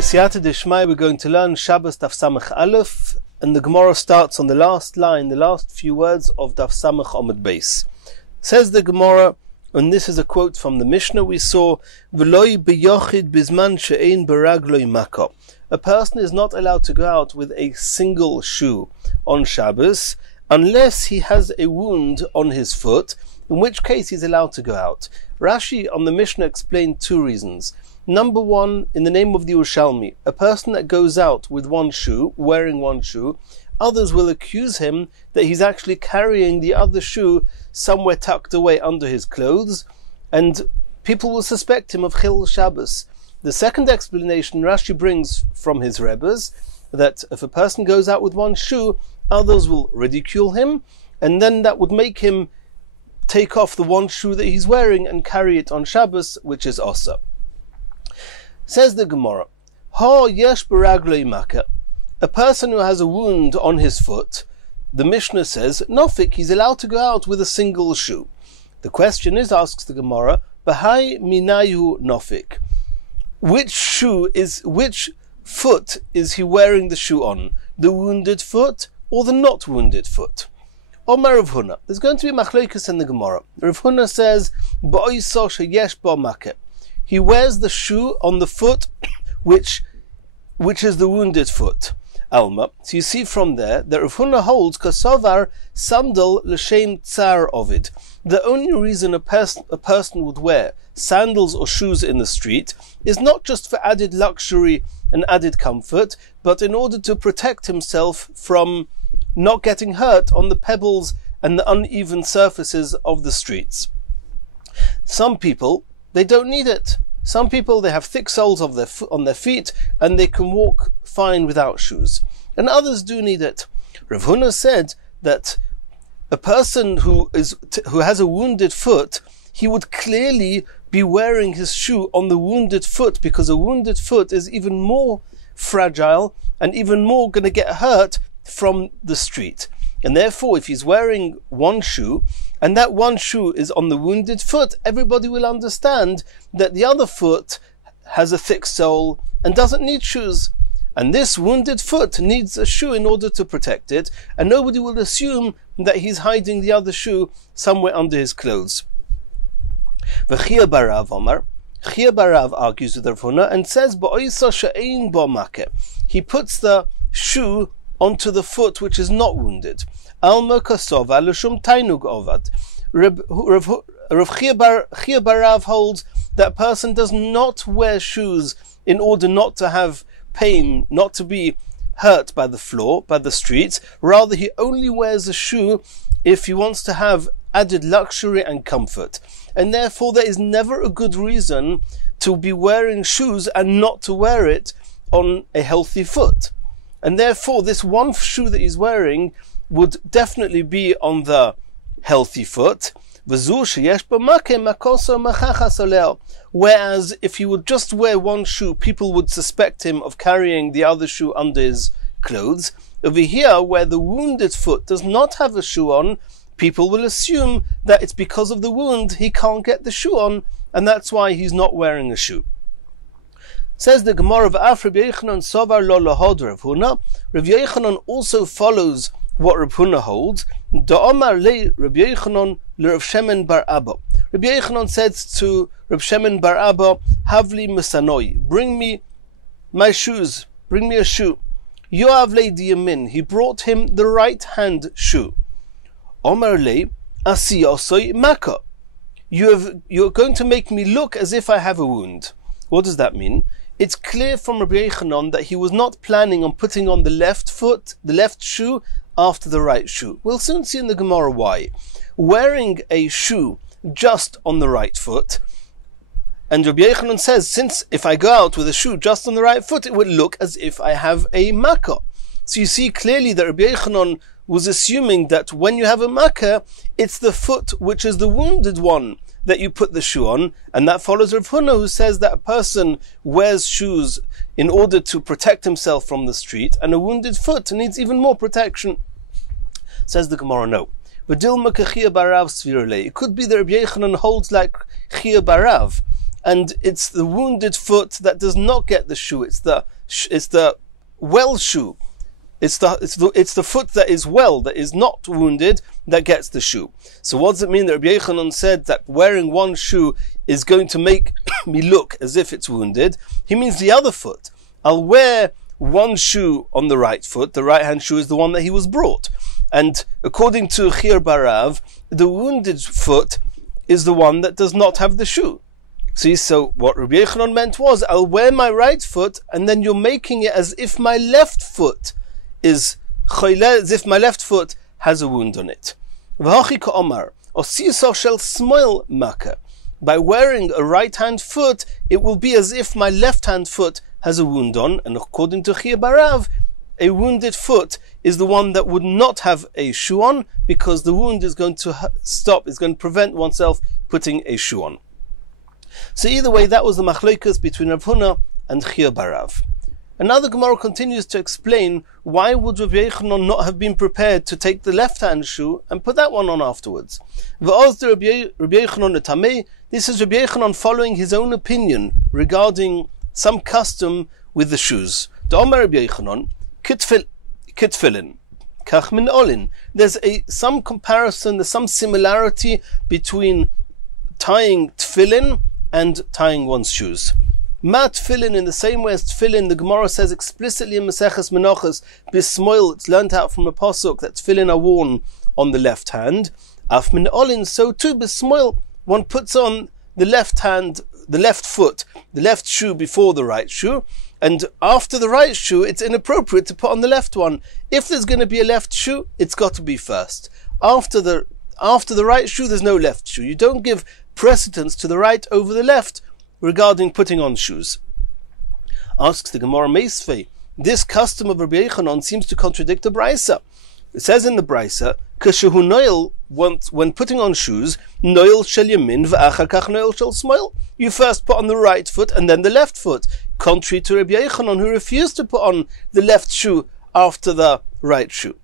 B'siyata d'shmai, we're going to learn Shabbos Daf Samach Aleph, and the Gemara starts on the last line, the last few words of Daf Samach Amud Beis. Says the Gemara, and this is a quote from the Mishnah we saw, V'loi b'yochid bizman she'ein b'ragloi maka. A person is not allowed to go out with a single shoe on Shabbos unless he has a wound on his foot, in which case he's allowed to go out. Rashi on the Mishnah explained two reasons. Number one, in the name of the Yerushalmi, a person that goes out with one shoe, wearing one shoe, others will accuse him that he's actually carrying the other shoe somewhere tucked away under his clothes, and people will suspect him of Chil Shabbos. The second explanation Rashi brings from his Rebbes, that if a person goes out with one shoe, others will ridicule him, and then that would make him take off the one shoe that he's wearing and carry it on Shabbos, which is Osa. Says the Gemara, Ha yesh b'ragloi maka. A person who has a wound on his foot, the Mishnah says, Nofik, he's allowed to go out with a single shoe. The question is, asks the Gemara, B'hai minayu nofik. Which foot is he wearing the shoe on? The wounded foot or the not wounded foot? Omar Rav Huna. There's going to be machlokes in the Gemara. Rav Huna says, Ba'oiso sheyesh bo makeh. He wears the shoe on the foot which is the wounded foot. Alma. So you see from there that Rav Huna holds kasovar sandal l'shem tsar ovid. The only reason a person would wear sandals or shoes in the street is not just for added luxury and added comfort, but in order to protect himself from not getting hurt on the pebbles and the uneven surfaces of the streets. Some people, they don't need it. Some people, they have thick soles of on their feet and they can walk fine without shoes. And others do need it. Rav Huna said that a person who has a wounded foot, he would clearly be wearing his shoe on the wounded foot, because a wounded foot is even more fragile and even more going to get hurt from the street. And therefore, if he's wearing one shoe, and that one shoe is on the wounded foot, everybody will understand that the other foot has a thick sole and doesn't need shoes. And this wounded foot needs a shoe in order to protect it, and nobody will assume that he's hiding the other shoe somewhere under his clothes. V'chia barav Omar. Chia barav argues with Rav Huna and says, Ba'oisa she'ein bo makeh. He puts the shoe onto the foot which is not wounded. Alma kasova l'shum tainug ovad. Rav Chia barav holds that a person does not wear shoes in order not to have pain, not to be hurt by the floor, by the streets. Rather, he only wears a shoe if he wants to have added luxury and comfort. And therefore, there is never a good reason to be wearing shoes and not to wear it on a healthy foot. And therefore, this one shoe that he's wearing would definitely be on the healthy foot. Whereas if he would just wear one shoe, people would suspect him of carrying the other shoe under his clothes. Over here, where the wounded foot does not have a shoe on, people will assume that it's because of the wound he can't get the shoe on, and that's why he's not wearing a shoe. Says the Gemara of Af Rabbi Yochanan Sovar lo lahod Rav Huna. Rav Yochanan also follows what Rav Huna holds. Da'omar le Rabbi Yochanan le Rav Shemen bar Abba. Rabbi Yochanan said to Rav Shemen bar Abba, Havli mesanoi, bring me my shoes, bring me a shoe. Yoav le diyamin, he brought him the right hand shoe. Omar le asiyosoi maka. You're going to make me look as if I have a wound. What does that mean? It's clear from Rabbi Yochanan that he was not planning on putting on the left shoe after the right shoe. We'll soon see in the Gemara why. Wearing a shoe just on the right foot, and Rabbi Yochanan says, since if I go out with a shoe just on the right foot, it would look as if I have a makkah. So you see clearly that Rabbi Yochanan was assuming that when you have a makkah, it's the foot which is the wounded one that you put the shoe on, and that follows Rav Huna, who says that a person wears shoes in order to protect himself from the street, and a wounded foot needs even more protection. Says the Gemara, no. It could be that Rabbi Yochanan holds like Chia barav, and it's the wounded foot that does not get the shoe. It's the well shoe. It's the foot that is well, that is not wounded, that gets the shoe. So what does it mean that Rabbi Yochanan said that wearing one shoe is going to make me look as if it's wounded? He means the other foot. I'll wear one shoe on the right foot. The right hand shoe is the one that he was brought. And according to Chir Barav, the wounded foot is the one that does not have the shoe. See, so what Rabbi Yochanan meant was, I'll wear my right foot, and then you're making it as if my left foot is choyle, as if my left foot has a wound on it. By wearing a right hand foot, it will be as if my left hand foot has a wound on, and according to Chir Barav, a wounded foot is the one that would not have a shoe on, because the wound is going to stop, is going to prevent oneself putting a shoe on. So either way, that was the machlokas between Rav Huna and Chir Barav. And now the Gemara continues to explain why would Rabbi Yochanan not have been prepared to take the left-hand shoe and put that one on afterwards. This is Rabbi Yochanan following his own opinion regarding some custom with the shoes. There's some comparison, there's some similarity between tying tefillin and tying one's shoes. Ma tefillin, in the same way as tefillin, the Gemara says explicitly in Mesechus Menachos, bismoil, it's learnt out from a pasuk that tefillin are worn on the left hand. Af min olin, so too bismoil, one puts on the left hand, the left foot, the left shoe before the right shoe, and after the right shoe, it's inappropriate to put on the left one. If there's going to be a left shoe, it's got to be first. After the right shoe, there's no left shoe. You don't give precedence to the right over the left regarding putting on shoes. Asks the Gemara Meisvei, this custom of Rabbi Yochanan seems to contradict the Brisa. It says in the Brisa, Kashehu noil, when putting on shoes, noil shel yamin v'achar kach noil shel smoil. You first put on the right foot and then the left foot, contrary to Rabbi Yochanan, who refused to put on the left shoe after the right shoe.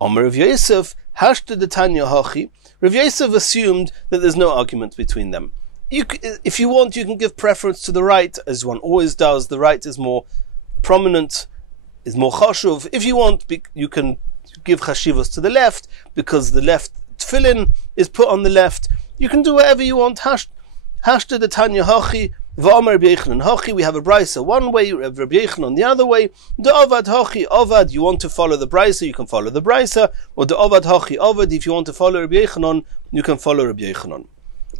Omer Rav Yosef, hashta de Tanya hachi. Rav Yosef assumed that there's no argument between them. If you want, you can give preference to the right, as one always does. The right is more prominent, is more chashuv. If you want, you can give chashivas to the left, because the left tefillin is put on the left. You can do whatever you want. Hashta de Tanya hachi, v'amar Rabbi Yochanan hachi. We have a brisa one way, Rabbi Yochanan the other way. De avad hachi, avad. You want to follow the brisa, you can follow the brisa. Or de avad hachi, avad. If you want to follow Rabbi Yochanan, you can follow Rabbi Yochanan.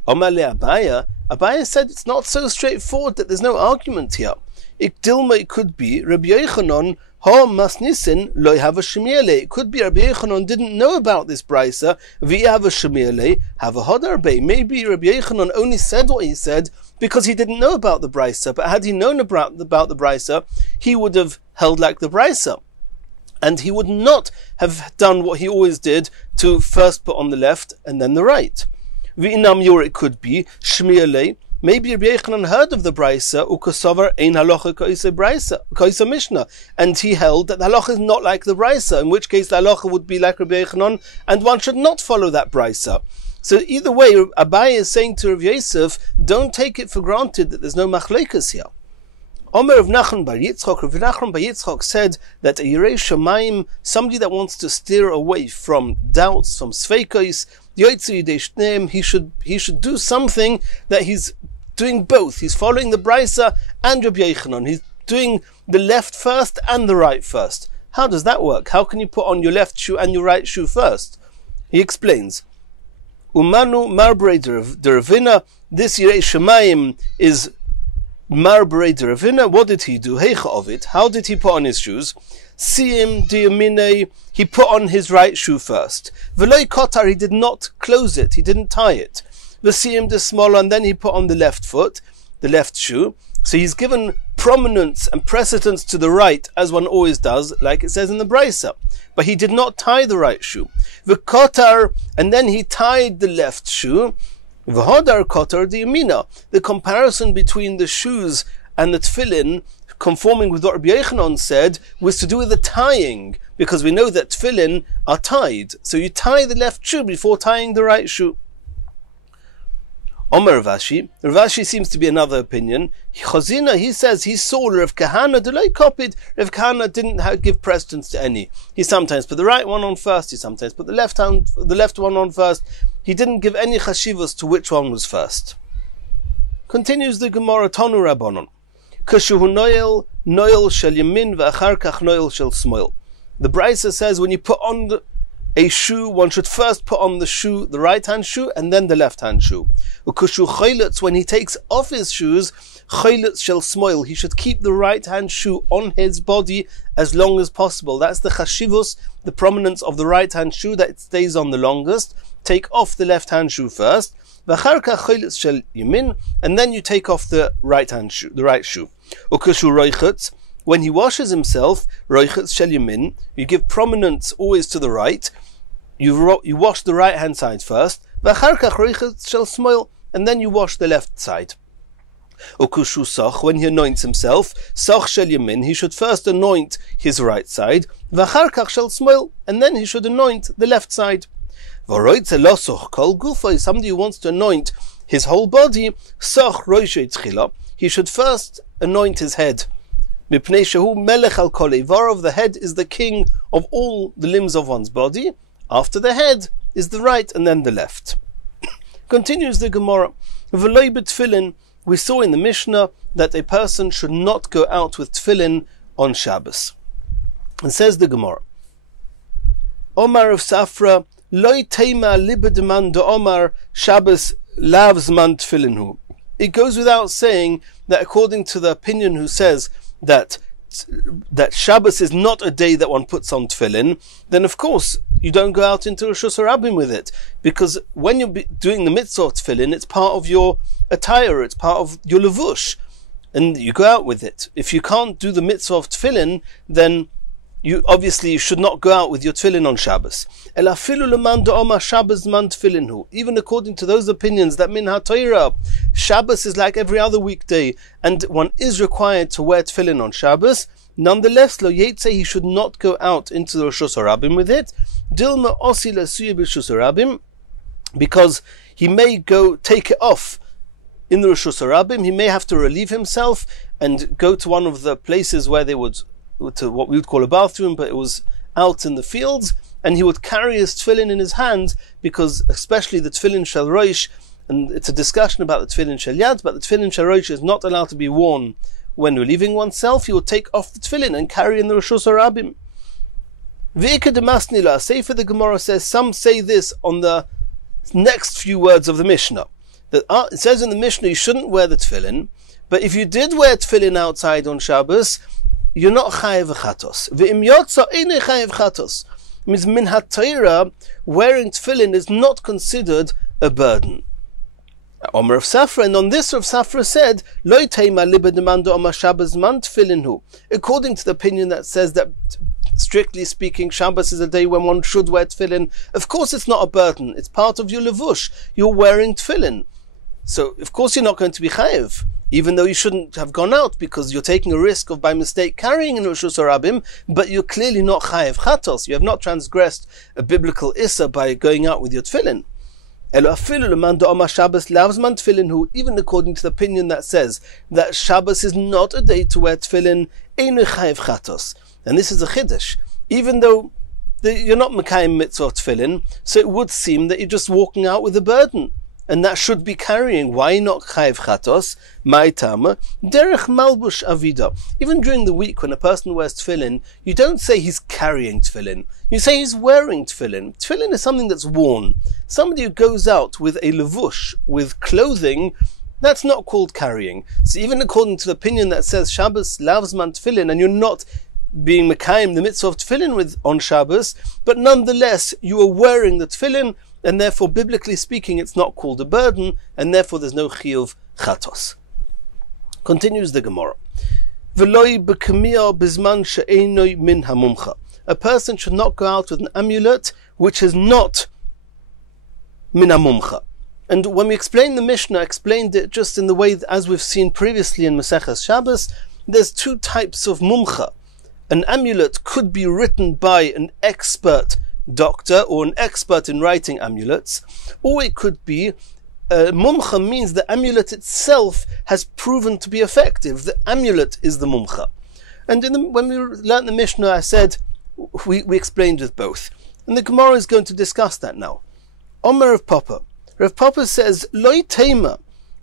Abaya said it's not so straightforward, that there's no argument here. It could be Rabbi Yochanan ha masnisin lo have a shemiele. It could be Rabbi Yochanan didn't know about this brisa. Vi have a shemiele, have a hodarbe. Maybe Rabbi Yochanan only said what he said because he didn't know about the brisa. But had he known about the brisa, he would have held like the brisa, and he would not have done what he always did, to first put on the left and then the right. V'inam yor, it could be shmiele. Maybe Rabbi Yochanan heard of the brisa, ukasavar ein halacha ka'isa brisa, ka'isa mishnah, and he held that the halacha is not like the brisa, in which case the halacha would be like Rabbi Yochanan, and one should not follow that brisa. So either way, Abaye is saying to Rav Yosef, don't take it for granted that there's no machlokas here. Omer of Nachman bar Yitzchak, Rav Nachman bar Yitzchak said that a Yirei Shamayim, somebody that wants to steer away from doubts, from sveikos, he should do something that he's doing both. He's following the brisa and Rabbi Yochanan. He's doing the left first and the right first. How does that work? How can you put on your left shoe and your right shoe first? He explains, Umanu marbrei deravina, this Yirei Shamayim is marbrei deravina. What did he do? Heicha of it. How did he put on his shoes? Siyim diyamine, he put on his right shoe first. V'loi kotar, he did not close it, he didn't tie it. V'siyim de smola, and then he put on the left foot, the left shoe. So he's given prominence and precedence to the right, as one always does, like it says in the brisa. But he did not tie the right shoe. V'kotar, and then he tied the left shoe. V'hodar kotar diyamina, the comparison between the shoes and the tefillin, conforming with what Rabbi Yochanan said, was to do with the tying, because we know that tefillin are tied. So you tie the left shoe before tying the right shoe. Omer Ravashi. Ravashi seems to be another opinion. Chazina, he says he saw Rav Kahana delay copied. Rav Kahana didn't give precedence to any. He sometimes put the right one on first. He sometimes put the left one on first. He didn't give any chashivas to which one was first. Continues the Gemara, Tanu Rabbanon. Kashuhu noel shel yamin v'achar kach noel shel smoil. The Brisa says when you put on a shoe, one should first put on the shoe, the right-hand shoe, and then the left-hand shoe. Ukushu chaylutz, when he takes off his shoes, chaylutz shel smoil, he should keep the right-hand shoe on his body as long as possible. That's the chashivus, the prominence of the right-hand shoe, that it stays on the longest. Take off the left-hand shoe first, v'achar kach chaylutz shel yamin, and then you take off the right-hand shoe, the right shoe. Ukushu roichutz, when he washes himself, roichutz shel yamin, you give prominence always to the right. You wash the right hand side first, v'achar kach roichutz shel smoil, and then you wash the left side. Ukushu soch, when he anoints himself, soch shel yamin, he should first anoint his right side, v'achar kach shel smoil, and then he should anoint the left side. V'roitze lo soch kol gufo, somebody who wants to anoint his whole body, soch roishe tchila, he should first anoint his head. Mipnei shehu melech al kol ivar, the head is the king of all the limbs of one's body. After the head is the right and then the left. Continues the Gemara. V'loi b'tfilin, we saw in the Mishnah that a person should not go out with tfilin on Shabbos. And says the Gemara, Omar of Safra, loi teima libedeman do Omar Shabbos lavs man tfilin. It goes without saying that according to the opinion who says that Shabbos is not a day that one puts on tefillin, then of course you don't go out into Rosh Hashanah with it, because when you're doing the mitzvah of tefillin, it's part of your attire, it's part of your levush, and you go out with it. If you can't do the mitzvah of tefillin, then you should not go out with your tefillin on Shabbos. Even according to those opinions that min ha-Torah, Shabbos is like every other weekday, and one is required to wear tefillin on Shabbos. Nonetheless, lo yetze, he should not go out into the Rosh Hashanah with it. Dilma osi l'suya b'Rosh Hashanah, because he may go take it off in the Rosh Hashanah. He may have to relieve himself and go to one of the places where they would, to what we would call a bathroom, but it was out in the fields, and he would carry his tefillin in his hand, because especially the tefillin shel roish, and it's a discussion about the tefillin shel yad, but the tefillin shel roish is not allowed to be worn when relieving oneself. He would take off the tefillin and carry in the Rosh Hashanah. V'ika demasnila, Sefer the Gemara says, some say this on the next few words of the Mishnah, that it says in the Mishnah you shouldn't wear the tefillin, but if you did wear tefillin outside on Shabbos, you're not chayev chatos. V'im yotza einei chayev chatos. Means min ha-Torah, wearing tefillin is not considered a burden. Omer of Safra, and on this Rav Safra said, Loi teima libe demando Omer Shabbos man tefillin hu. According to the opinion that says that, strictly speaking, Shabbos is a day when one should wear tefillin. Of course it's not a burden. It's part of your levush. You're wearing tefillin. So, of course you're not going to be chayev, even though you shouldn't have gone out, because you're taking a risk of by mistake carrying in Rosh Hashanah, but you're clearly not chayev chatos. You have not transgressed a biblical issa by going out with your tefillin. Even according to the opinion that says that Shabbos is not a day to wear tefillin, and this is a chiddush. Even though you're not mekayim mitzvah tefillin, so it would seem that you're just walking out with a burden, and that should be carrying. Why not chayev chatos? Ma'itama derech malbush avida. Even during the week when a person wears tefillin, you don't say he's carrying tefillin. You say he's wearing tefillin. Tefillin is something that's worn. Somebody who goes out with a levush, with clothing, that's not called carrying. So even according to the opinion that says Shabbos lavs man tefillin, and you're not being mekayim the mitzvah of tefillin on Shabbos, but nonetheless you are wearing the tefillin, and therefore, biblically speaking, it's not called a burden, and therefore there's no chiyuv chatos. Continues the Gemara. V'loi b'kamiyah bizman she'einoi min hamumcha. A person should not go out with an amulet which is not min hamumcha. And when we explained the Mishnah, explained it just in the way that, as we've seen previously in Masechas Shabbos, there's two types of mumcha. An amulet could be written by an expert doctor or an expert in writing amulets, or it could be mumcha means the amulet itself has proven to be effective. The amulet is the mumcha. And when we learned the Mishnah, I said, we explained with both. And the Gemara is going to discuss that now. Omer of Papa. Rav Papa says, Loi Tema.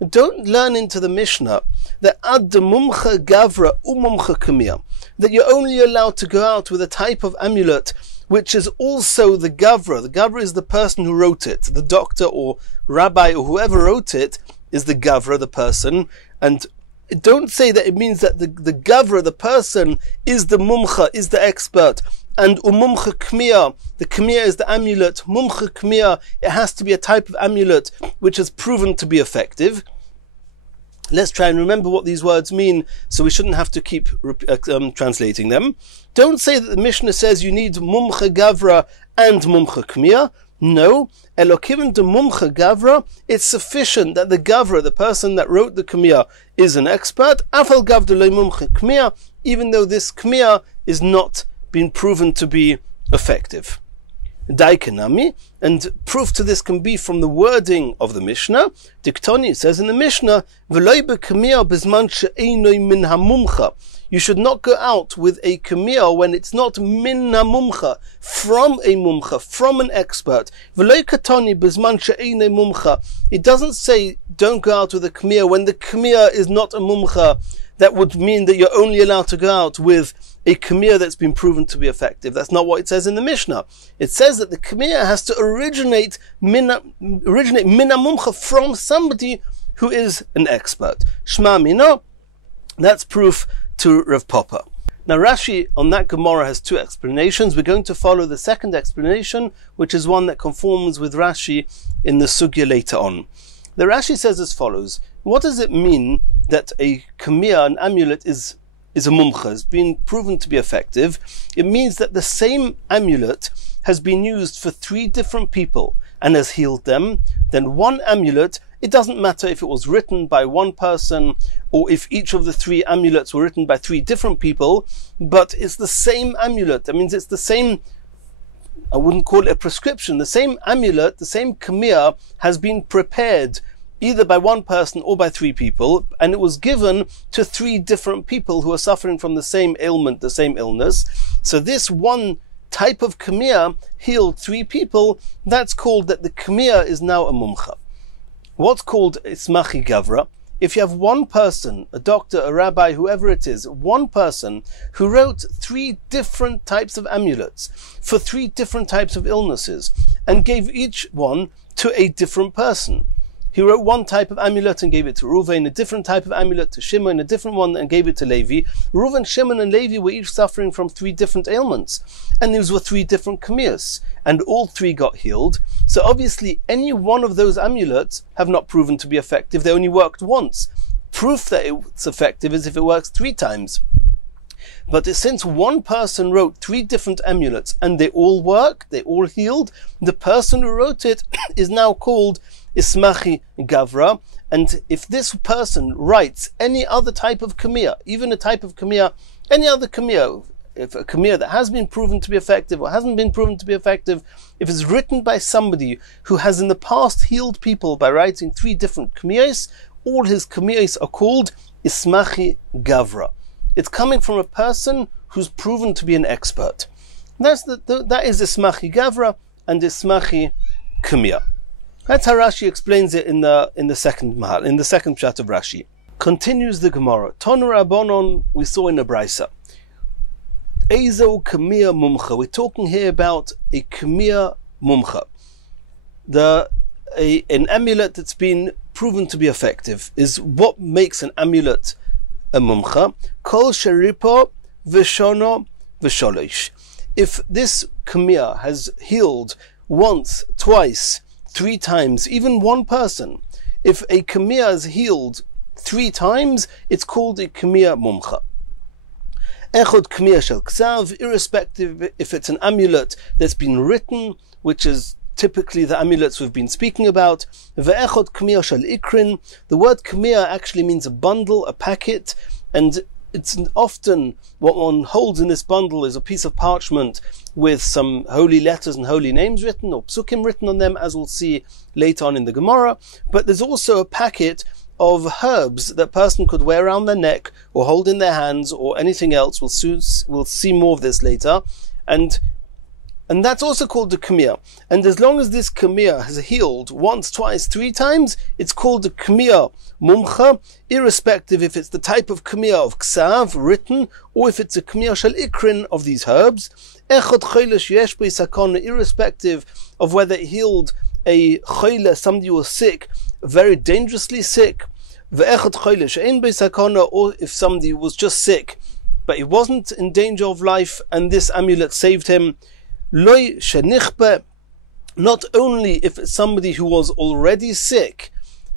Don't learn into the Mishnah that ad de mumcha gavra umumcha kamia, that you're only allowed to go out with a type of amulet which is also the gavra. The gavra is the person who wrote it. The doctor or rabbi or whoever wrote it is the gavra, the person. And don't say that it means that the gavra, the person, is the mumcha, is the expert. And umumcha kmiya, the kmiya is the amulet. Mumcha kmiya, it has to be a type of amulet which has proven to be effective. Let's try and remember what these words mean, so we shouldn't have to keep translating them. Don't say that the Mishnah says you need mumcha gavra and mumcha kmiya. No, elokim de mumcha gavra, it's sufficient that the gavra, the person that wrote the kmiya, is an expert. Afal gavdolei mumcha kmiya, even though this kmiya is not been proven to be effective. Daikanami, and proof to this can be from the wording of the Mishnah. Diktoni says in the Mishnah, you should not go out with a kamiyah when it's not min hamumcha, from a mumcha, from an expert. It doesn't say don't go out with a kamiyah when the kamiyah is not a mumcha. That would mean that you're only allowed to go out with a kamiyah that's been proven to be effective. That's not what it says in the Mishnah. It says that the kamiyah has to originate mina mumcha, from somebody who is an expert. Shma mino, that's proof to Rav Papa. Now Rashi on that Gemara has two explanations. We're going to follow the second explanation, which is one that conforms with Rashi in the sugya later on. The Rashi says as follows: what does it mean that a kamiyah, an amulet, is a mumcha, has been proven to be effective? It means that the same amulet has been used for 3 different people and has healed them. Then one amulet, it doesn't matter if it was written by one person or if each of the 3 amulets were written by 3 different people, but it's the same amulet. That means it's the same, I wouldn't call it a prescription, the same amulet, the same kamiyah has been prepared either by one person or by 3 people, and it was given to 3 different people who are suffering from the same ailment, the same illness. So this one type of kamiyah healed 3 people. That's called that the kamiyah is now a mumcha. What's called ismachi gavra? If you have one person, a doctor, a rabbi, whoever it is, one person who wrote 3 different types of amulets for 3 different types of illnesses and gave each one to a different person. He wrote one type of amulet and gave it to Reuven, a different type of amulet to Shimon, a different one and gave it to Levi. Reuven, Shimon and Levi were each suffering from 3 different ailments, and these were 3 different kamiyas, and all 3 got healed. So obviously any one of those amulets have not proven to be effective. They only worked once. Proof that it's effective is if it works 3 times. But since one person wrote 3 different amulets and they all worked, they all healed, the person who wrote it is now called ismachi gavra. And if this person writes any other type of kamiyah, even a type of kamiyah, any other kamiyah, if a kamiyah that has been proven to be effective or hasn't been proven to be effective, if it's written by somebody who has in the past healed people by writing 3 different kamiyahs, all his kamiyahs are called ismachi gavra. It's coming from a person who's proven to be an expert. That is ismachi gavra and ismachi kamiyah. That's how Rashi explains it in the second mahal, in the second pshat of Rashi. Continues the Gemara. Tonu Rabbanon, we saw in the Brisa. Ezo kamiyah mumcha. We're talking here about a kamiyah mumcha. An amulet that's been proven to be effective is what makes an amulet a mumcha. Kol sheripo v'shono v'sholish. If this kamiyah has healed once, twice, 3 times, even one person, if a kamiyah is healed 3 times, it's called a kamiyah mumcha. Echod kamiyah shel ksav, irrespective if it's an amulet that's been written, which is typically the amulets we've been speaking about. Ve'echod kamiyah shel ikrin, the word kamiyah actually means a bundle, a packet, and it's often what one holds in this bundle is a piece of parchment with some holy letters and holy names written, or psukim written on them, as we'll see later on in the Gemara. But there's also a packet of herbs that person could wear around their neck or hold in their hands or anything else. We'll see more of this later. And that's also called the kmiyah. And as long as this kmiyah has healed once, twice, 3 times, it's called the kmiyah mumcha, irrespective if it's the type of kmiyah of ksav, written, or if it's a kmiyah shel ikrin of these herbs. Echot choyle sheyesh bo sakana, irrespective of whether it healed a choyle, somebody who was sick, very dangerously sick, ve'echot choyle she'ein bo sakana, or if somebody was just sick, but he wasn't in danger of life, and this amulet saved him. Loi shenichbe, not only if it's somebody who was already sick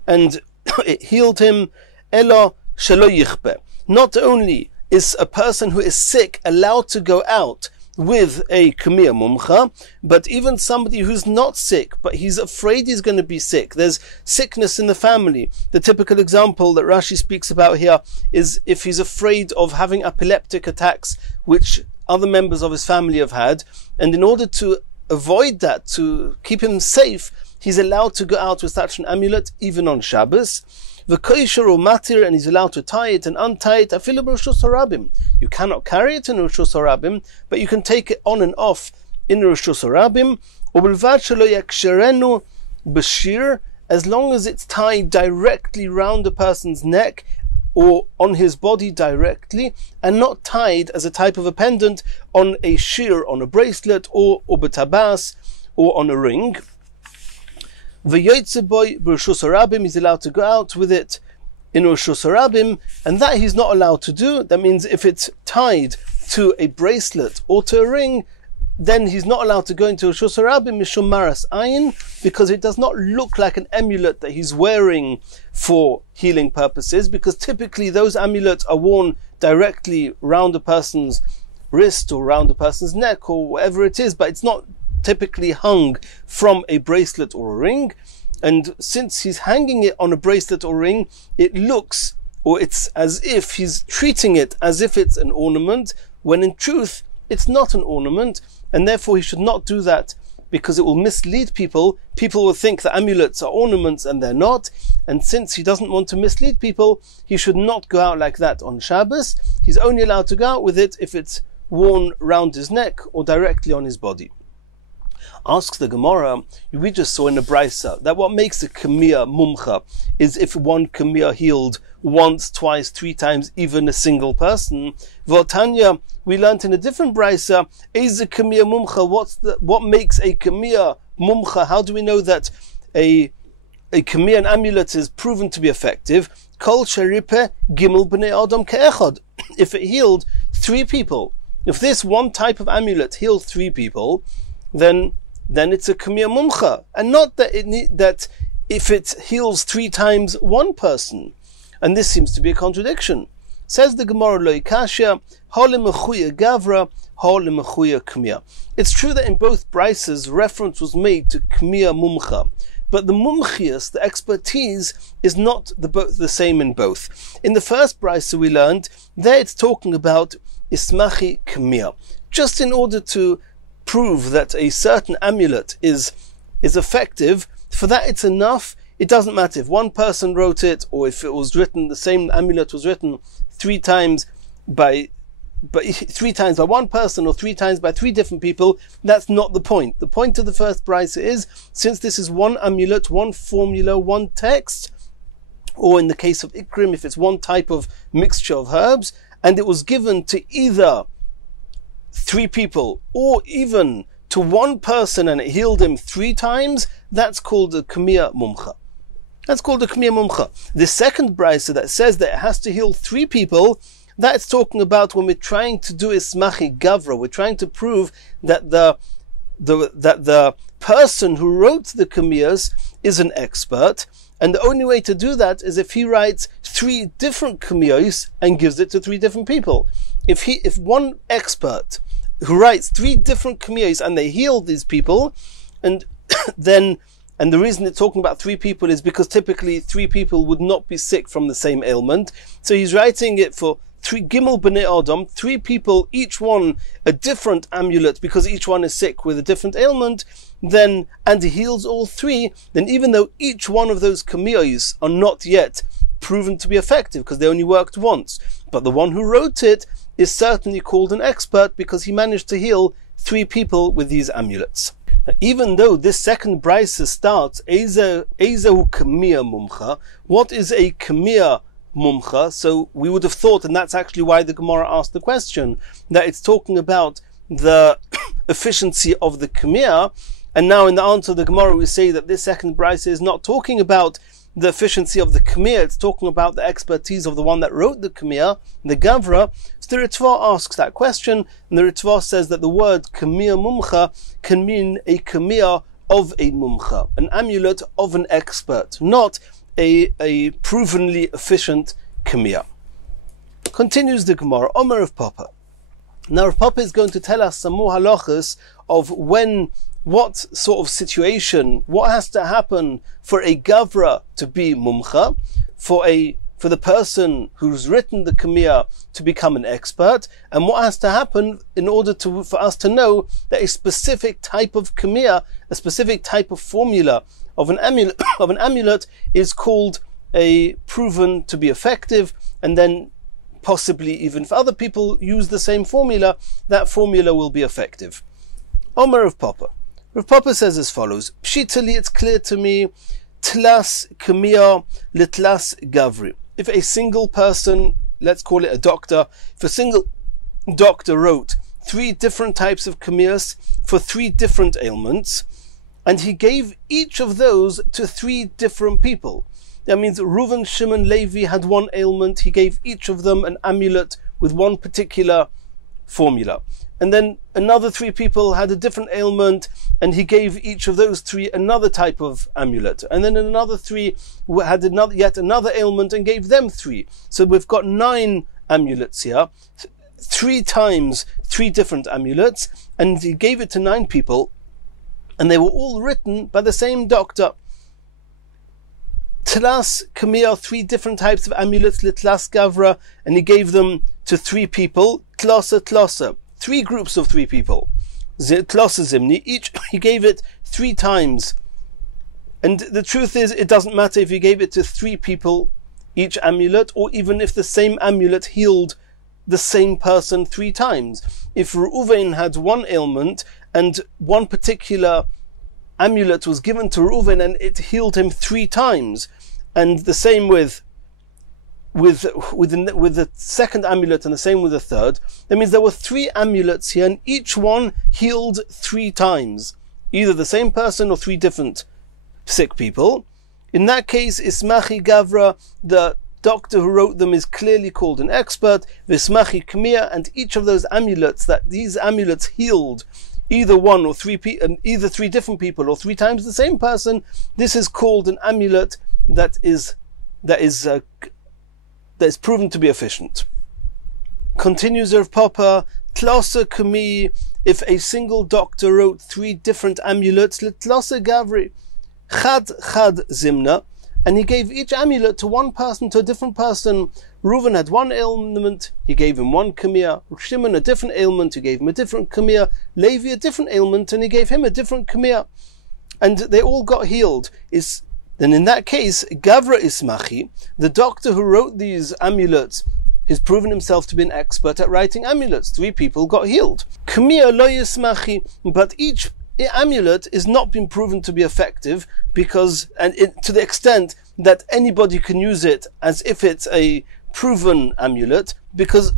and it healed him, elo shelo yichbe. Not only is a person who is sick allowed to go out with a kmiyah mumcha, but even somebody who's not sick, but he's afraid he's going to be sick. There's sickness in the family. The typical example that Rashi speaks about here is if he's afraid of having epileptic attacks, which other members of his family have had, and in order to avoid that, to keep him safe, he's allowed to go out with such an amulet even on Shabbos. V'koisher or matir, and he's allowed to tie it and untie it. Afilu b'reshus harabim. You cannot carry it in reshus harabim, but you can take it on and off in reshus harabim. U'belvad shelo yaksherenu b'shir, as long as it's tied directly round a person's neck or on his body directly, and not tied as a type of a pendant on a shear, on a bracelet, or betabas, or on a ring. V'yoytze boy b'reshus harabim, he's allowed to go out with it in reshus harabim, and that he's not allowed to do. That means if it's tied to a bracelet or to a ring, then he's not allowed to go into reshus harabim mishum maras ayin, because it does not look like an amulet that he's wearing for healing purposes, because typically those amulets are worn directly round a person's wrist or round a person's neck or whatever it is, but it's not typically hung from a bracelet or a ring. And since he's hanging it on a bracelet or ring, it looks, or it's as if he's treating it as if it's an ornament, when in truth it's not an ornament, and therefore he should not do that, because it will mislead people. People will think that amulets are ornaments and they're not, and since he doesn't want to mislead people, he should not go out like that on Shabbos. He's only allowed to go out with it if it's worn round his neck or directly on his body. Asks the Gemara, we just saw in the Brisa that what makes a kmiyah mumcha is if one kmiyah healed once, twice, 3 times, even a single person. V'otanya, we learnt in a different Brisa, is a kmiyah mumcha, what makes a kmiyah mumcha? How do we know that a kmiyah, an amulet, is proven to be effective? Kol sheripe gimel b'nei adam ke'echad. If it healed 3 people, if this one type of amulet healed 3 people, then it's a kmiyah mumcha, and not that if it heals 3 times 1 person. And this seems to be a contradiction. Says the Gemara, lo ikashya, ha lemechuya gavra, ha lemechuya kmiyah. It's true that in both brises reference was made to kmiyah mumcha, but the mumchias, the expertise, is not the same in both. In the first brisa we learned, there it's talking about ismachi kmiyah, just in order to prove that a certain amulet is effective. For that it's enough. It doesn't matter if 1 person wrote it, or if it was written, the same amulet was written 3 times by 1 person, or 3 times by 3 different people. That's not the point. The point of the first brisa is, since this is 1 amulet, 1 formula, 1 text, or in the case of ikrim, if it's 1 type of mixture of herbs, and it was given to either 3 people or even to 1 person and it healed him 3 times, that's called a kmiyah mumcha. That's called a kmiyah mumcha. The second brisa that says that it has to heal 3 people, that's talking about when we're trying to do ismachi gavra. We're trying to prove that the person who wrote the kmiyahs is an expert, and the only way to do that is if he writes 3 different kmiyahs and gives it to 3 different people. If one expert who writes 3 different kmiyahs and they heal these people, and the reason it's talking about 3 people is because typically 3 people would not be sick from the same ailment. So he's writing it for three Gimel B'nei Adam, 3 people, each one a different amulet because each one is sick with a different ailment, then, and he heals all 3, then even though each one of those kamiyos are not yet proven to be effective because they only worked once, but the one who wrote it is certainly called an expert because he managed to heal 3 people with these amulets. Now, even though this second brisa starts, Ezehu Kamiya Mumcha, what is a Kamiya Mumcha? So we would have thought, and that's actually why the Gemara asked the question, that it's talking about the efficiency of the Kamiya, and now in the answer of the Gemara we say that this second brisa is not talking about the efficiency of the Kamiya, it's talking about the expertise of the one that wrote the Kamiya, the Gavra. So the Ritva asks that question, and the Ritva says that the word Kamiya Mumcha can mean a Kamiya of a Mumcha, an amulet of an expert, not a provenly efficient Kamiya. Continues the Gemara, Omer of Papa. Now Rav Papa is going to tell us some more halachas of what sort of situation, what has to happen for a gavra to be mumcha, for the person who's written the Kamiya to become an expert, and what has to happen in order for us to know that a specific type of Kamiya, a specific type of formula of an amulet is called a proven to be effective, and then possibly even if other people use the same formula, that formula will be effective. Omer of Papa. Rav Papa says as follows, Pshitali, it's clear to me, Tlas Kamiya Litlas Gavri. If a single person, let's call it a doctor, if a single doctor wrote 3 different types of Kamiyas for 3 different ailments, and he gave each of those to 3 different people. That means Reuven, Shimon, Levi had 1 ailment, he gave each of them an amulet with 1 particular formula. And then another 3 people had a different ailment, and he gave each of those 3 another type of amulet. And then another 3 had yet another ailment and gave them 3. So we've got 9 amulets here, 3 times 3 different amulets, and he gave it to 9 people, and they were all written by the same doctor. Tlas Kamiya, 3 different types of amulets, Litlas Gavra, and he gave them to 3 people, Tlasa, 3 groups of 3 people. Tlasa Zimni, each he gave it 3 times. And the truth is, it doesn't matter if he gave it to 3 people, each amulet, or even if the same amulet healed the same person 3 times. If Reuven had 1 ailment, and 1 particular amulet was given to Reuven and it healed him 3 times, and the same with the second amulet and the same with the third, that means there were 3 amulets here and each one healed 3 times, either the same person or 3 different sick people. In that case, Ismachi Gavra, the doctor who wrote them, is clearly called an expert. Vismachi Kamiya, and each of those amulets, that these amulets healed either 1 or 3 either 3 different people or 3 times the same person, this is called an amulet that is proven to be efficient. Continues Rav Papa, Tlasa Kami, if a single doctor wrote 3 different amulets, Tlasa Gavri, Chad Zimna, and he gave each amulet to 1 person, to a different person. Reuven had 1 ailment, he gave him 1 Kamiya. Shimon a different ailment, he gave him a different Kamiya. Levi a different ailment, and he gave him a different Kamiya. And they all got healed. Then in that case, Gavra Ismachi, the doctor who wrote these amulets, has proven himself to be an expert at writing amulets. 3 people got healed. Kamiya lo Ismachi, but each amulet is not been proven to be effective because, to the extent that anybody can use it as if it's a proven amulet, because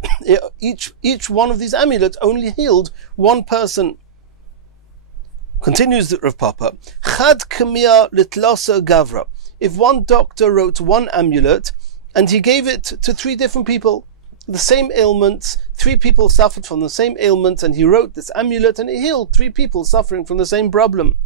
each one of these amulets only healed 1 person. Continues the Rav Papa, Chad Kamiya Litlasa Gavra. If 1 doctor wrote 1 amulet and he gave it to 3 different people, the same ailments, 3 people suffered from the same ailment, and he wrote this amulet and it healed 3 people suffering from the same problem.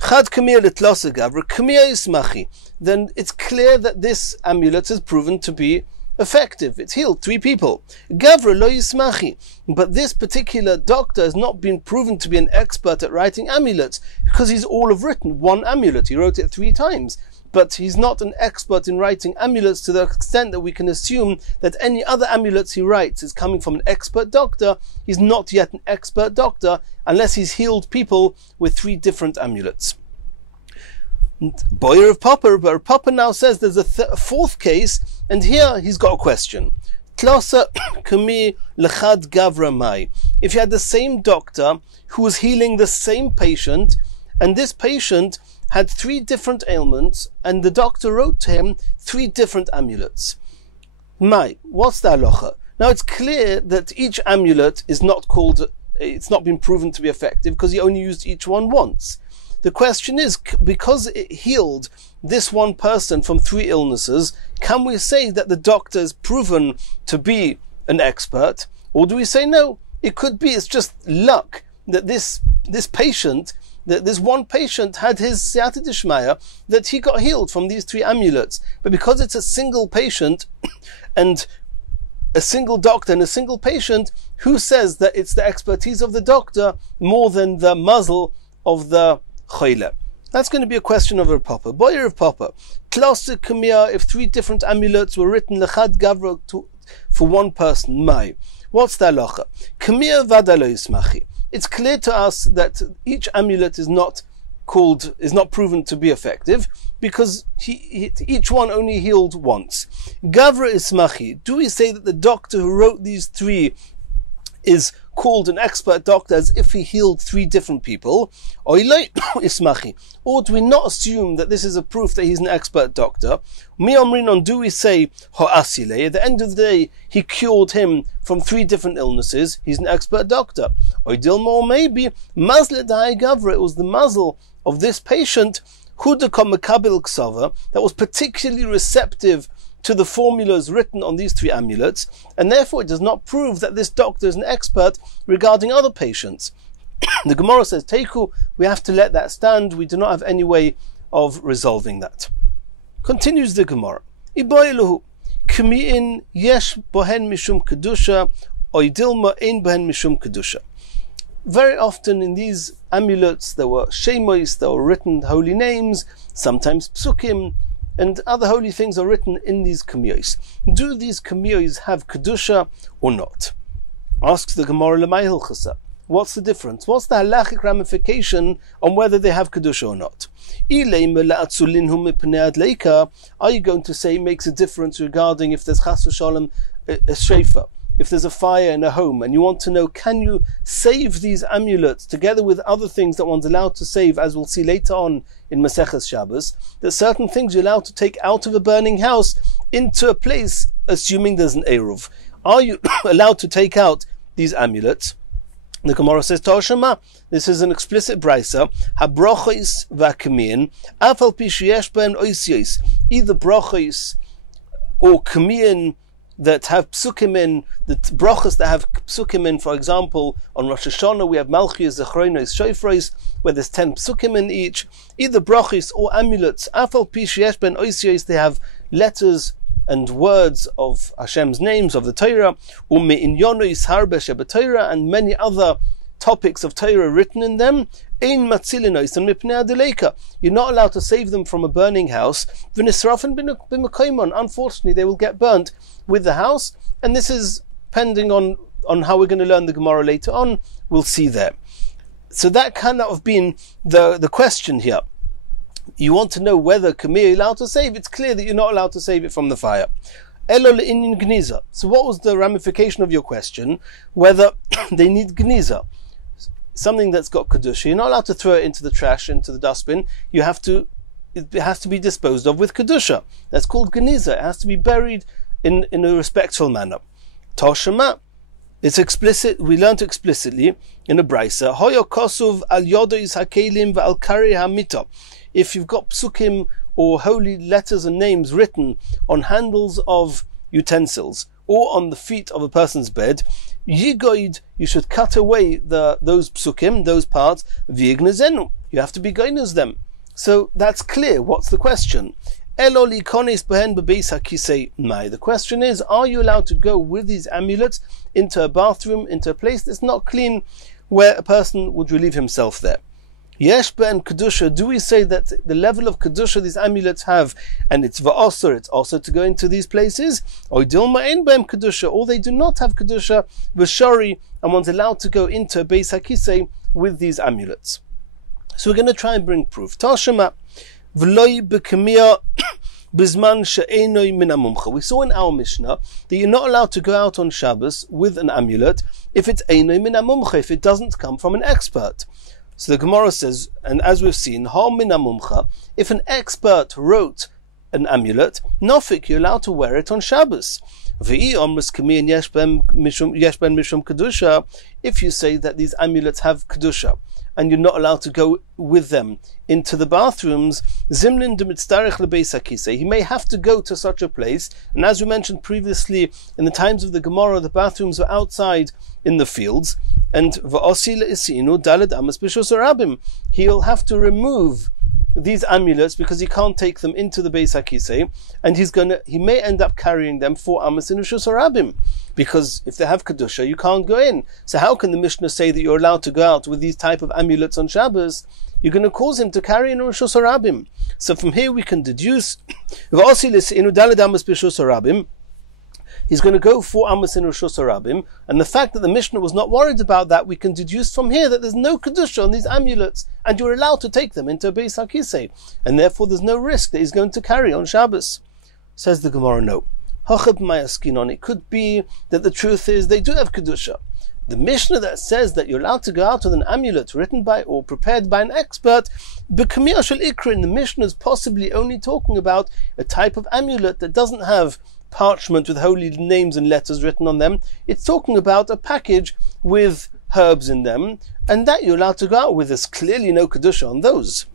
Chad Kamiya Litlasa Gavra, Kamiya Ismachi. Then it's clear that this amulet is proven to be effective. It's healed 3 people. Gavra lo Yismachi. But this particular doctor has not been proven to be an expert at writing amulets because he's all have written 1 amulet. He wrote it 3 times. but he's not an expert in writing amulets to the extent that we can assume that any other amulets he writes is coming from an expert doctor. He's not yet an expert doctor unless he's healed people with 3 different amulets. Boyer of Popper, but Popper now says there's a 4th case, and here he's got a question. Klasa kami lechad gavra mai. If you had the same doctor who was healing the same patient, and this patient had 3 different ailments, and the doctor wrote to him 3 different amulets. Mai, what's the halacha? Now it's clear that each amulet is not called, it's not been proven to be effective because he only used each one once. The question is, because it healed this one person from 3 illnesses, can we say that the doctor is proven to be an expert? Or do we say no, it could be, it's just luck that this patient, that this one patient had his siyata d'shmaya, that he got healed from these 3 amulets. But because it's a single patient and a single doctor and a single patient, who says that it's the expertise of the doctor more than the muzzle of the choyle? That's going to be a question of Rav Papa. Boyer of Papa, Klasa Kamia, if 3 different amulets were written lechad gavra for one person, mai. What's the halacha? Kamia vadalo ismachi. It's clear to us that each amulet is not proven to be effective because each one only healed once. Gavra ismachi. Do we say that the doctor who wrote these 3 is called an expert doctor as if he healed 3 different people? Or do we not assume that this is a proof that he's an expert doctor? Do we say at the end of the day he cured him from 3 different illnesses, he's an expert doctor? Or maybe it was the muzzle of this patient that was particularly receptive to the formulas written on these 3 amulets, and therefore it does not prove that this doctor is an expert regarding other patients. The Gemara says, Teiku, we have to let that stand. We do not have any way of resolving that. Continues the Gemara. Iboiluhu, kami'in yesh bohen mishum kedusha, oidilma ein bohen mishum kedusha. Very often in these amulets there were shemois, there were written holy names, sometimes psukim, and other holy things are written in these kamiyos. Do these kamiyos have kedusha or not? Asks the Gemara Lemay Hilchasa. What's the difference? What's the halachic ramification on whether they have kedusha or not? Are you going to say it makes a difference regarding if there's chas v'shalom a shrefa, if there's a fire in a home, and you want to know, can you save these amulets together with other things that one's allowed to save, as we'll see later on in Masechas Shabbos, that certain things you're allowed to take out of a burning house into a place, assuming there's an Eruv. Are you allowed to take out these amulets? The Gemara says, Toshama, this is an explicit brisa, ha-brochos va-kamien, afal pi sheyesh behem oisios, either brochos or kamien that have psukim in, the brachas that have psukim in. For example, on Rosh Hashanah we have Malchias, Zechronos, Shofros, where there's 10 psukim in each. Either brachas or amulets, afal pi sheyesh behem oisios, they have letters and words of Hashem's names of the Torah, and many other topics of Torah written in them. You're not allowed to save them from a burning house. Unfortunately, they will get burnt with the house, and this is pending on how we're going to learn the Gemara later on. We'll see there. So that cannot have been the question here. You want to know whether Kamir is allowed to save. It's clear that you're not allowed to save it from the fire. So what was the ramification of your question? Whether they need gniza, something that's got kedusha. You're not allowed to throw it into the trash, into the dustbin. It has to be disposed of with kedusha. That's called gniza. It has to be buried in a respectful manner. Toshama, it's explicit. We learned explicitly in a brisa. Hoyo kosuv al yodois hakelim v'al kari hamita. If you've got psukim or holy letters and names written on handles of utensils or on the feet of a person's bed, yigoid, you should cut away those psukim, those parts, v'yignezenu. You have to be goinez them. So that's clear. What's the question? The question is, are you allowed to go with these amulets into a bathroom, into a place that's not clean, where a person would relieve himself there? Yesh ben kedusha. Do we say that the level of kedusha these amulets have, and it's va'asur, it's also to go into these places? Or dilma ein ben kedusha, or they do not have kedusha, v'shari, and one's allowed to go into Beis HaKisei with these amulets. So we're going to try and bring proof. Tashema v'loi b'kemiya bizman she'enoi min hamumcha. We saw in our Mishnah that you're not allowed to go out on Shabbos with an amulet if it's enoi min hamumcha, if it doesn't come from an expert. So the Gemara says, and as we've seen, ha min hamumcha, if an expert wrote an amulet, nofik, you're allowed to wear it on Shabbos. If you say that these amulets have kedusha and you're not allowed to go with them into the bathrooms, zimlin demitzdarech lebeis hakisei, he may have to go to such a place. And as we mentioned previously, in the times of the Gemara, the bathrooms were outside in the fields, and va'asi le'isinu daled amas b'shus harabim, he'll have to remove these amulets because he can't take them into the Beis HaKisei, and he may end up carrying them for amas in Rishus Harabim, because if they have kedusha, you can't go in. So how can the Mishnah say that you're allowed to go out with these type of amulets on Shabbos? You're going to cause him to carry in Rishus Harabim. So from here we can deduce he's going to go for Amos in Rishus Harabim, and the fact that the Mishnah was not worried about that, we can deduce from here that there's no kedusha on these amulets, and you're allowed to take them into a Beis HaKisei, and therefore there's no risk that he's going to carry on Shabbos. Says the Gemara, no. Hachab mayaskinon. It could be that the truth is they do have kedusha. The Mishnah that says that you're allowed to go out with an amulet written by or prepared by an expert, b'kamiyah shel ikrin, the Mishnah is possibly only talking about a type of amulet that doesn't have parchment with holy names and letters written on them. It's talking about a package with herbs in them, and that you're allowed to go out with. There's clearly no kedusha on those.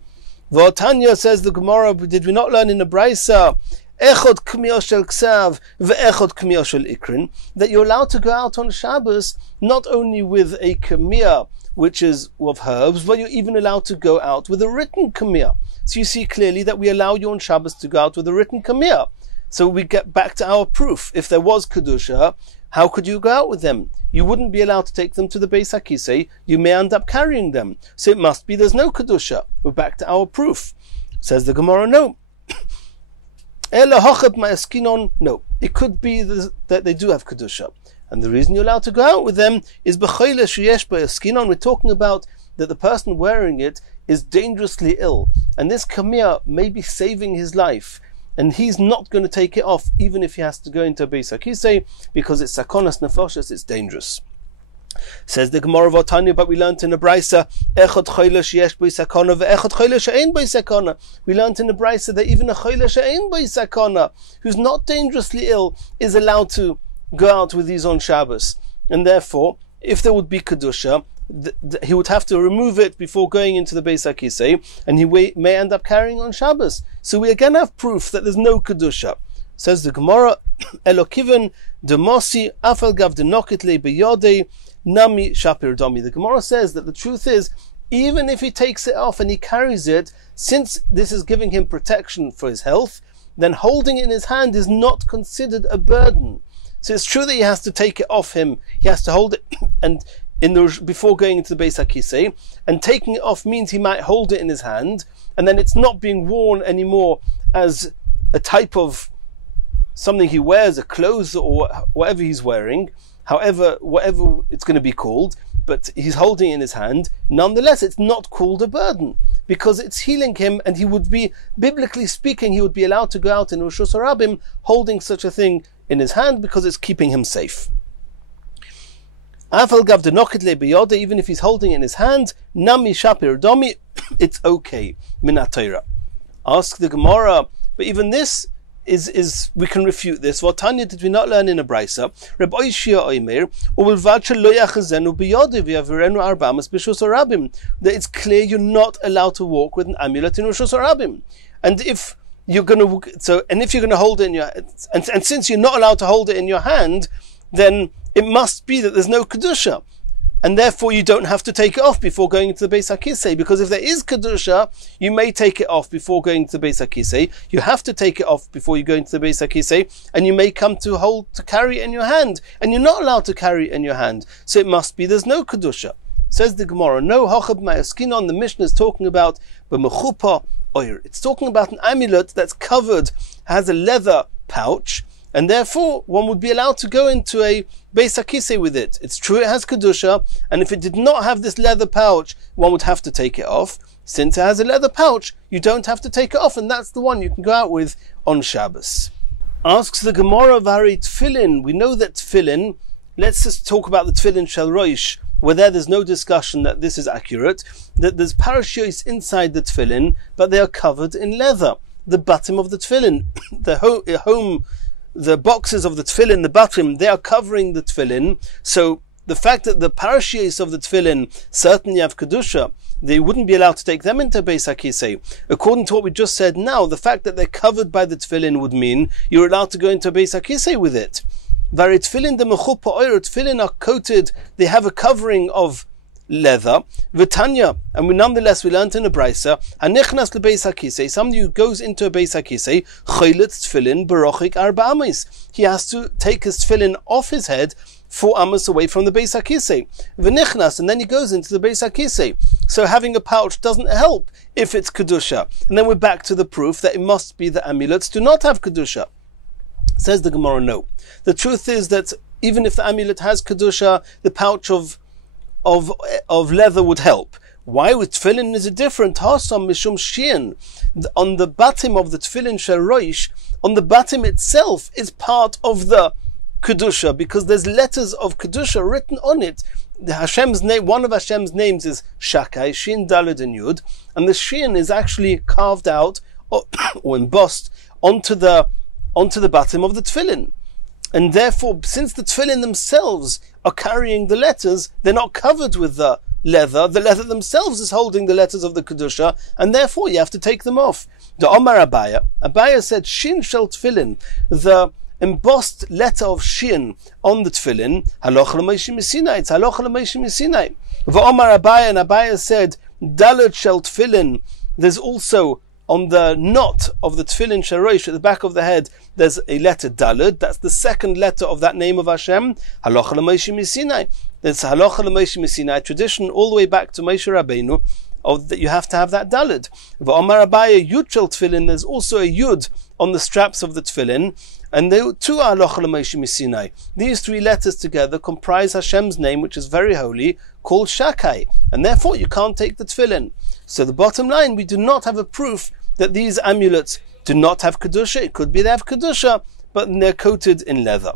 V'atanya, says the Gemara, did we not learn in the Braisa, echod k'miyah shel ksav ve'echod k'miyah shel ikrin, that you're allowed to go out on Shabbos not only with a k'miyah which is of herbs, but you're even allowed to go out with a written k'miyah. So you see clearly that we allow you on Shabbos to go out with a written k'miyah. So we get back to our proof. If there was kedusha, how could you go out with them? You wouldn't be allowed to take them to the Beis HaKisei. You may end up carrying them. So it must be there's no kedusha. We're back to our proof. Says the Gemara, no. No. It could be that they do have kedusha. And the reason you're allowed to go out with them is b'choyle sheyesh b'yaskinon. We're talking about that the person wearing it is dangerously ill. And this kamiyah may be saving his life. And he's not going to take it off, even if he has to go into a Beis HaKisei, because it's sakonas nefoshes, it's dangerous. Says the Gemara of Otanya, but we learned in the Braisa, echot choyle sheyesh bo sakona ve'echot choyle she'ein bo sakona. We learned in the Braisa that even a choyle she'ein bo sakona, who's not dangerously ill, is allowed to go out with these on Shabbos. And therefore, if there would be kedusha, he would have to remove it before going into the Beis HaKisei, and he may end up carrying on Shabbos. So we again have proof that there's no kedusha. Says the Gemara, Elokiven demosi afal gav denokit le beyodei nami shapir domi. The Gemara says that the truth is, even if he takes it off and he carries it, since this is giving him protection for his health, then holding it in his hand is not considered a burden. So it's true that he has to take it off him, he has to hold it and before going into the Beis HaKisei, and taking it off means he might hold it in his hand, and then it's not being worn anymore as a type of something he wears, a clothes or whatever he's wearing, whatever it's going to be called, but he's holding it in his hand. Nonetheless, it's not called a burden, because it's healing him, and he would be, biblically speaking, he would be allowed to go out in Rishus Harabim holding such a thing in his hand, because it's keeping him safe. Even if he's holding it in his hand, nami shapir domi, it's okay. Minatayra. Ask the Gemara, but even this is we can refute this. What Tanya did we not learn in a Braisa? Reb Oishia Oimer, that it's clear you're not allowed to walk with an amulet in Rishus Harabim. And if you're going to hold it in your and since you're not allowed to hold it in your hand, then it must be that there's no kedusha, and therefore you don't have to take it off before going into the Beis HaKisei, because if there is kedusha, you may take it off before going to the Beis HaKisei. You have to take it off before you go into the Beis HaKisei, and you may come to carry it in your hand, and you're not allowed to carry it in your hand. So it must be there's no kedusha. Says the Gemara, no, Hachab Ma'askinon, the Mishnah is talking about b'mechupa oir. It's talking about an amulet that's covered, has a leather pouch, and therefore one would be allowed to go into a Beis HaKisei with it. It's true it has Kedusha, and if it did not have this leather pouch, one would have to take it off. Since it has a leather pouch, you don't have to take it off, and that's the one you can go out with on Shabbos. Asks the Gemara, Vari Tfilin. We know that Tfilin, let's just talk about the Tfilin Shel Roish, where there's no discussion that this is accurate, that there's parashios inside the Tfilin, but they are covered in leather. The bottom of the Tfilin, the boxes of the Tfilin, the bottom, they are covering the Tfilin. So the fact that the parashios of the Tfilin certainly have Kedusha, they wouldn't be allowed to take them into Beis HaKisei. According to what we just said now, the fact that they're covered by the Tfilin would mean you're allowed to go into Beis HaKisei with it. Vari Tfilin de mechupa oir, Tfilin are coated, they have a covering of leather. V'tanya, and we learned in a brisa, hanichnas lebeis hakisei, somebody who goes into a beis hakisei, choylet tfilin barochik arba amis. He has to take his tfilin off his head 4 amos away from the beis hakisei. V'nichnas, and then he goes into the beis hakisei. So having a pouch doesn't help if it's kedusha. And then we're back to the proof that it must be the amulets do not have kedusha. Says the Gemara, no. The truth is that even if the amulet has kedusha, the pouch of leather would help. Why with tefillin is it different? Hasam mishum shian. On the bottom of the tefillin shel roish, on the bottom itself is part of the kedusha, because there's letters of kedusha written on it. The Hashem's name, one of Hashem's names is Shakai, Shin, Daled, and Yud, and the Shin is actually carved out or embossed onto the bottom of the tefillin. And therefore, since the tefillin themselves are carrying the letters, they're not covered with the leather. The leather themselves is holding the letters of the Kedusha, and therefore you have to take them off. The Omar Abaya said, Shin shel tefillin, the embossed letter of Shin on the tefillin, haloch l'moshe misinai, it's haloch l'moshe misinai. Omar Abaya, and Abaya said, Dalet shel tefillin, there's also on the knot of the tefillin sharosh at the back of the head, there's a letter Daled. That's the second letter of that name of Hashem. Halocha l'Moshe Misinai. There's Halocha l'Moshe Misinai tradition all the way back to Moshe Rabbeinu that you have to have that Daled. V'Omar Abaya Yud shel tefillin. There's also a Yud on the straps of the tefillin, and they too are Halocha l'Moshe Misinai. These 3 letters together comprise Hashem's name, which is very holy, called Shakai, and therefore you can't take the tefillin. So the bottom line, we do not have a proof that these amulets do not have Kedusha. It could be they have Kedusha, but they're coated in leather.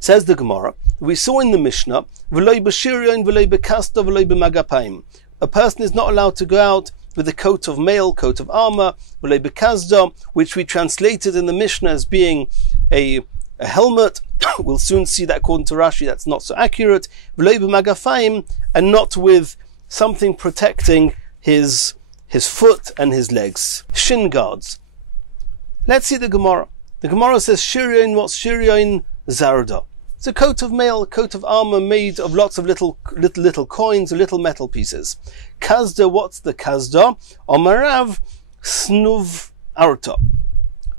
Says the Gemara, we saw in the Mishnah, V'loi b'shiryon, v'loi b'kasta, v'loi b'magapayim. A person is not allowed to go out with a coat of mail, coat of armor, v'loi b'kazda, which we translated in the Mishnah as being a helmet. We'll soon see that according to Rashi that's not so accurate. V'loi b'magapayim, and not with something protecting his foot and his legs. Shin guards. Let's see the Gemara. The Gemara says, Shiryon, what's Shiryon? Zarda. It's a coat of mail, a coat of armor made of lots of little coins, little metal pieces. Kazda, what's the Kazda? Omarav Snuv Arta.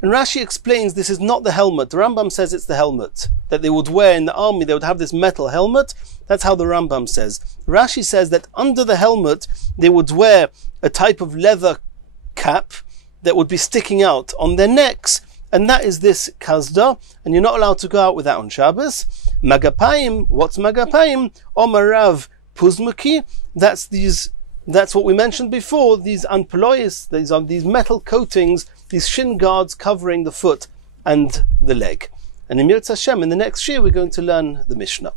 And Rashi explains this is not the helmet. The Rambam says it's the helmet that they would wear in the army. They would have this metal helmet. That's how the Rambam says. Rashi says that under the helmet they would wear a type of leather cap that would be sticking out on their necks, and that is this Kazda, and you're not allowed to go out with that on Shabbos. Magapayim, what's Magapayim? Omarav Puzmaki, that's what we mentioned before, these anployes, these are these metal coatings, these shin guards covering the foot and the leg. And in Yirtzeh Hashem, in the next year, we're going to learn the Mishnah.